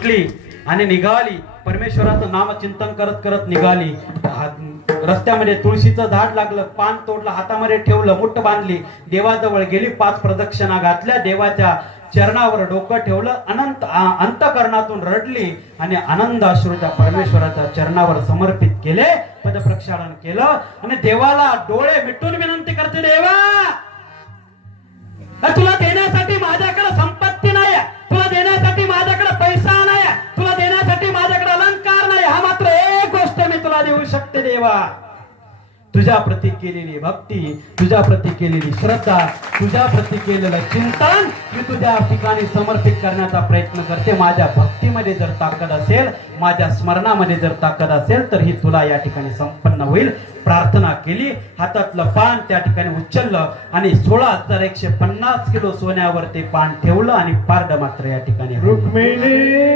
उठली आणि निघाली. परमेश्वराचं नामचिंतन करत करत निघाली. रस्त्यामध्ये तुळशीचं झाड लागलं, पान तोडलं, हातामध्ये ठेवलं, मुठ बांधली, देवाजवळ गेली, 5 प्रदक्षिणा घातल्या, देवाच्या चरणावर डोकं ठेवलं, अनंत अंतकरणातून रडली आणि आनंद अश्रू त्या परमेश्वराच्या चरणावर समर्पित केले, पदप्रक्षालन केलं आणि देवाला डोळे मिटून विनंती करते, देवा तुला देण्यासाठी माझ्याकडे संपत्ती नाही, तुला देण्यासाठी माझ्याकडे पैसा नाही, तुला देण्यासाठी माझ्याकडे अलंकार नाही, हा मात्र एक गोष्ट मी तुला देऊ शकते देवा, तुझ्या प्रती केलेली भक्ती, तुझ्या प्रती केलेली श्रद्धा, तुझ्या प्रती केलेलं चिंतन मी तुझ्या ठिकाणी समर्पित करण्याचा प्रयत्न करते. माझ्या भक्तीमध्ये जर ताकद असेल, माझ्या स्मरणामध्ये जर ताकद असेल तर ही तुला या ठिकाणी संपन्न होईल. प्रार्थना केली, हातातलं पान त्या ठिकाणी उचललं आणि 16,150 किलो सोन्यावर ते पान ठेवलं आणि पारड मात्र या ठिकाणी रुक्मिणी